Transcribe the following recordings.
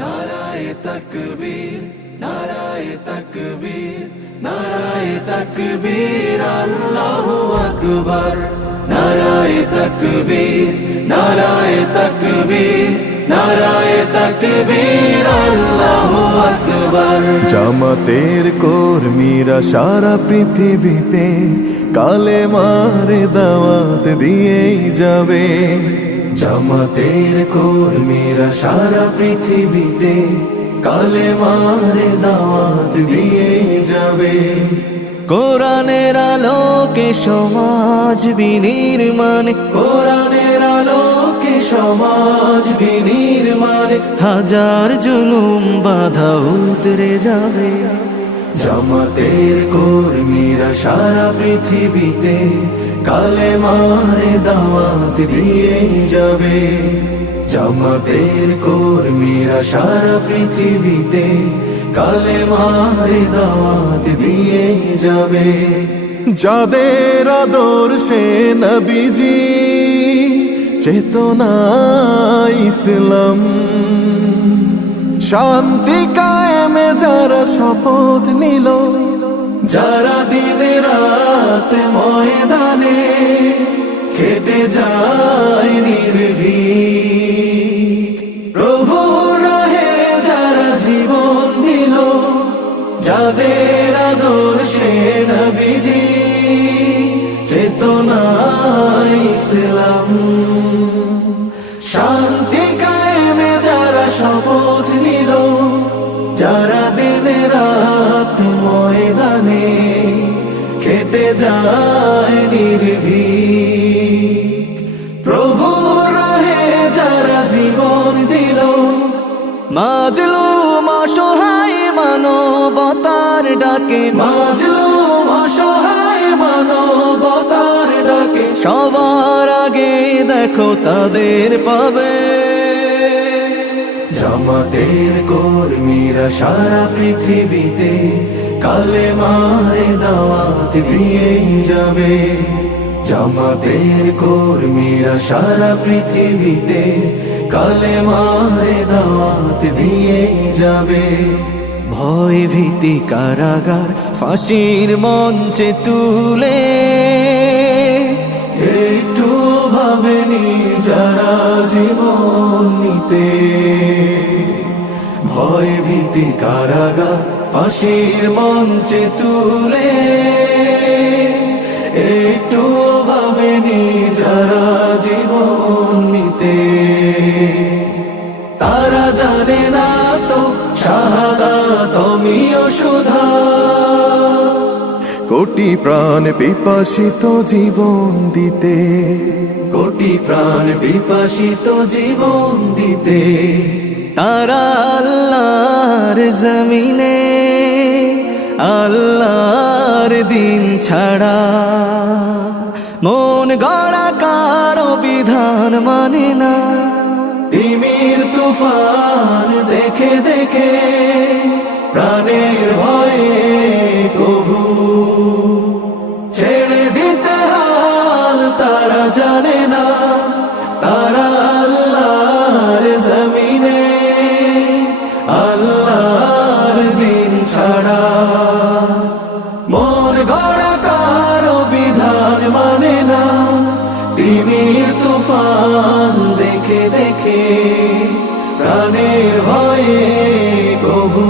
নারায়ে তাকবীর, নারায়ে তাকবীর, নারায়ে তাকবীর, আল্লাহু আকবার। নারায়ে তাকবীর, নারায়ে তাকবীর, নারায়ে তাকবীর, আল্লাহু আকবার। জামাতের কর্মীরা সারা পৃথিবীতে কালেমার দাওয়াত দিয়েই যাবে। জামাতের কর্মীরা সারা পৃথিবীতে কালেমার দাওয়াত দিয়েই যাবে। কোরআনের আলোকে সমাজ বিনির্মাণ, কোরআনের আলোকে সমাজ বিনির্মাণ, হাজার জুলুম বাধা উতরে যাবে। জামাতের কর্মীরা সারা পৃথিবীতে কালেমার দাওয়াত দিয়েই যাবে। জামাতের কর্মীরা সারা পৃথিবীতে কালেমার দাওয়াত দিয়েই যাবে। যাদের আদর্শে নবীজি চেতনা ইসলাম, শান্তি কায়েমে যারা শপথ নিল, যারা দিন রাত ময়দানে খেটে যায় নির্ভীক, প্রভু রাহে যারা জীবন দিল, যাদের আদর্শে নবীজি চেতনা ইসলাম, শান্তি কায়েমে যারা শপথ নিল, যারা দিন রাত ময়দানে খেটে যায় নির্ভীক, প্রভু রাহে যারা জীবন দিল, মাজলুম অসহায় মানবতার ডাকে, মাজলুম অসহায় মানবতার ডাকে, সবার আগে দেখো তাদের পাবে। জামাতের কর্মীরা সারা পৃথিবীতে কালেমার দাওয়াত দিয়েই যাবে। জামাতের কর্মীরা সারা পৃথিবীতে কালেমার দাওয়াত দিয়েই যাবে। ভয় ভীতি কারাগার ফাঁসির মঞ্চে তুলে, একটু ভাবেনি যারা জীবন নিতে, ভয় ভীতি কারাগার ফাঁসির মঞ্চে তুলে, একটু ভাবেনি যারা জীবন নিতে, তারা জানে না তো শাহাদাত আমিও সুধা। কোটি প্রাণ পিপাসিত জীবন দিতে, কোটি প্রাণ বিপাসিত জীবন দিতে, তারা আল্লাহর জমিনে আল্লাহর দিন ছাড়া মন গড়া কারো বিধান মানে না। তিমির তুফান দেখে দেখে প্রাণের ভয়ে কভু ছেড়ে দিতে হাল তারা জানে না। তারা আল্লাহর জমিনে আল্লাহর দিন ছাড়া মন গড়া কারো বিধান মানে না। তিমির তুফান দেখে দেখে প্রাণের ভয়ে কভু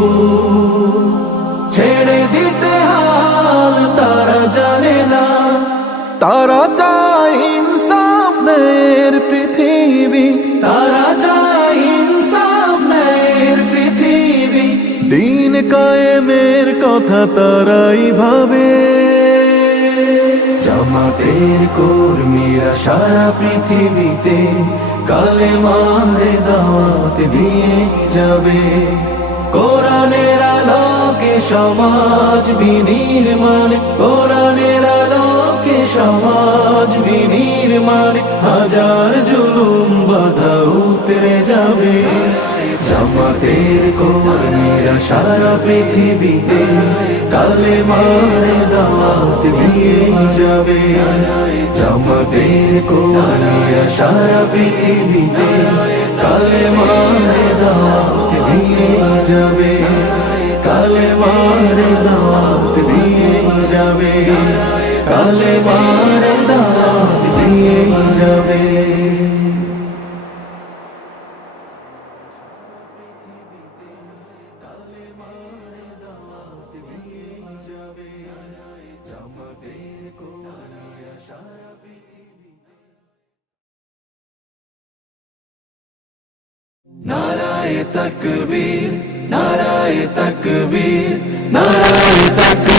ছেড়ে দিতে হাল তারা জানে না। তারা চায় ইনসাফ ন্যায়ের পৃথিবী, তারা চায় ইনসাফ ন্যায়ের পৃথিবী, দিন কায়েমের কথা তারাই ভাবে। জামাতের কর্মীরা সারা পৃথিবীতে কালেমার দাওয়াত দিয়ে যাবে। কোরআনের আলোকে সমাজ বিনির্মাণ, কোরআনের আলোকে সমাজ বিনির্মাণ, হাজার জুলুম বাধা উতরে যাবে। জামাতের কর্মীরা সারা পৃথিবীতে কালেমার দাওয়াত দিয়ে যাবে। জামাতের কর্মীরা সারা পৃথিবীতে কালেমার দাওয়াত দিয়ে যাবে, কালেমার দাওয়াত দিয়ে যাবে, কালেমার দাওয়াত দিয়ে যাবে। নারায়ে তাকবীর, নারায়ে তাকবীর, নারায়ে তাকবীর।